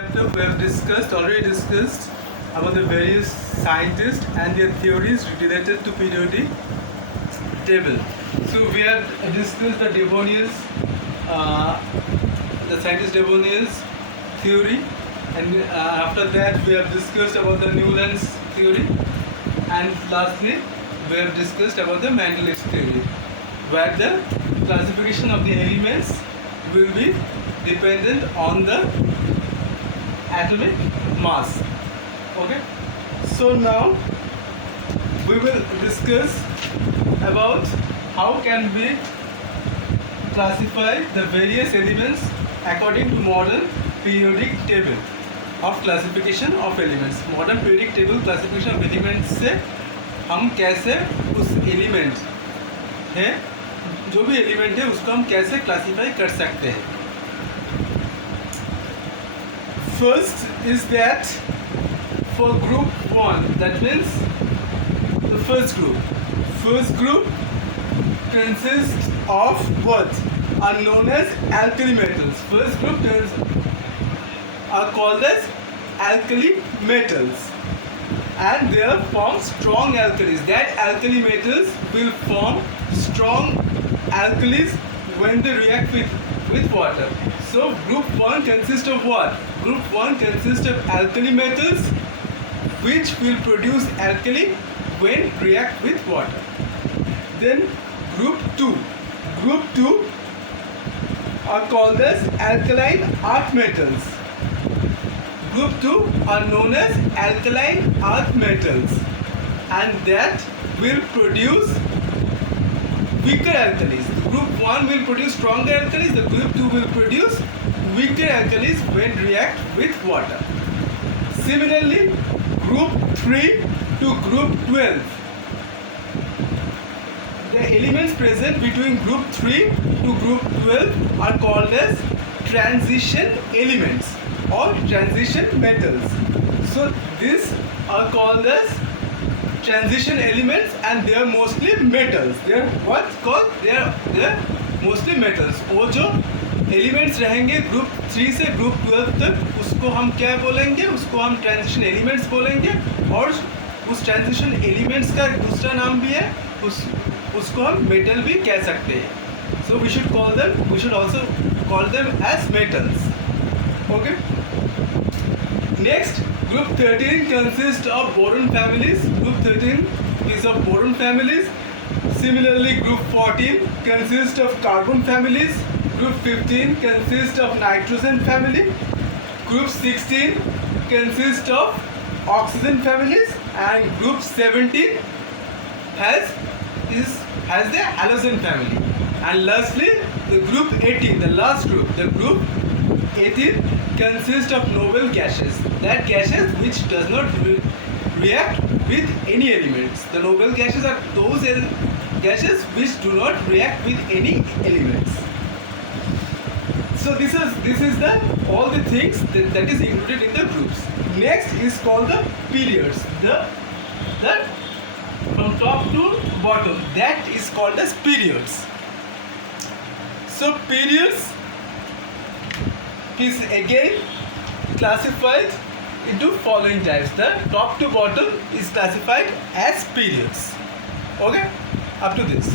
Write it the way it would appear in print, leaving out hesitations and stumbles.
Chapter we have already discussed about the various scientists and their theories related to periodic table. So we have discussed the scientist Devonier's theory, and after that we have discussed about the Newland's theory, and lastly we have discussed about the Mendel's theory, where the classification of the elements will be dependent on the atomic mass. Okay, so now we will discuss about how can we classify the various elements according to modern periodic table of classification of elements. Modern periodic table classification of elements से हम कैसे उस element है, जो भी element है उसको हम कैसे क्लासीफाई कर सकते हैं. First is that for group 1, that means the first group consists of what are known as alkali metals. First group are called as alkali metals, and they form strong alkalis. That alkali metals will form strong alkalis when they react with water. So group 1 consists of what? Group 1 consists of alkali metals which will produce alkali when react with water. Then group 2 are called as alkaline earth metals. Group 2 are known as alkaline earth metals, and that will produce weaker alkalis. Group 1 will produce stronger alkalis, the group 2 will produce weaker alkalis when react with water. Similarly, group 3 to group 12, the elements present between group 3 to group 12 are called as transition elements or transition metals. So these are called as transition elements, and they are mostly metals. They are what's called, they are mostly metals. वो जो elements रहेंगे group 3 से group 12 तक, उसको हम क्या बोलेंगे? उसको हम ट्रांजिशन एलिमेंट्स बोलेंगे, और उस ट्रांजिशन एलिमेंट्स का दूसरा नाम भी है, उसको हम मेटल भी कह सकते हैं. So we should also call them as metals. Okay. Next, group 13 consists of boron families. Group 13 is of boron families. Similarly, group 14 consists of carbon families. Group 15 consists of nitrogen family. Group 16 consists of oxygen families, and group 17 has the halogen family. And lastly, the group 18, the last group, the group 18 consists of noble gases. That gases which does not react with any elements. The noble gases are those gases which do not react with any elements. So this is the all the things that is included in the groups. Next is called the periods. The from top to bottom, that is called as periods. So periods is again classified into following types. The top to bottom is classified as periods. Okay, up to this.